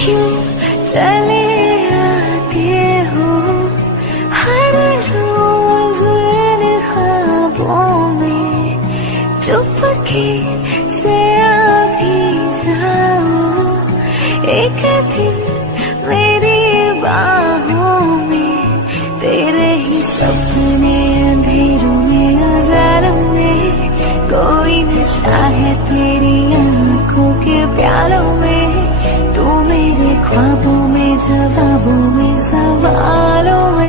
क्यों चले आते हो हर रोज इन ख्वाबों में, चुपके से आ भी जाओ एक दिन मेरी बाहों में। तेरे ही सपने अंधेरों में उजालों में, कोई नशा है तेरी आंखों के प्यालों में। तू मेरे ख्वाबों में, जवाबों में, सवालों में।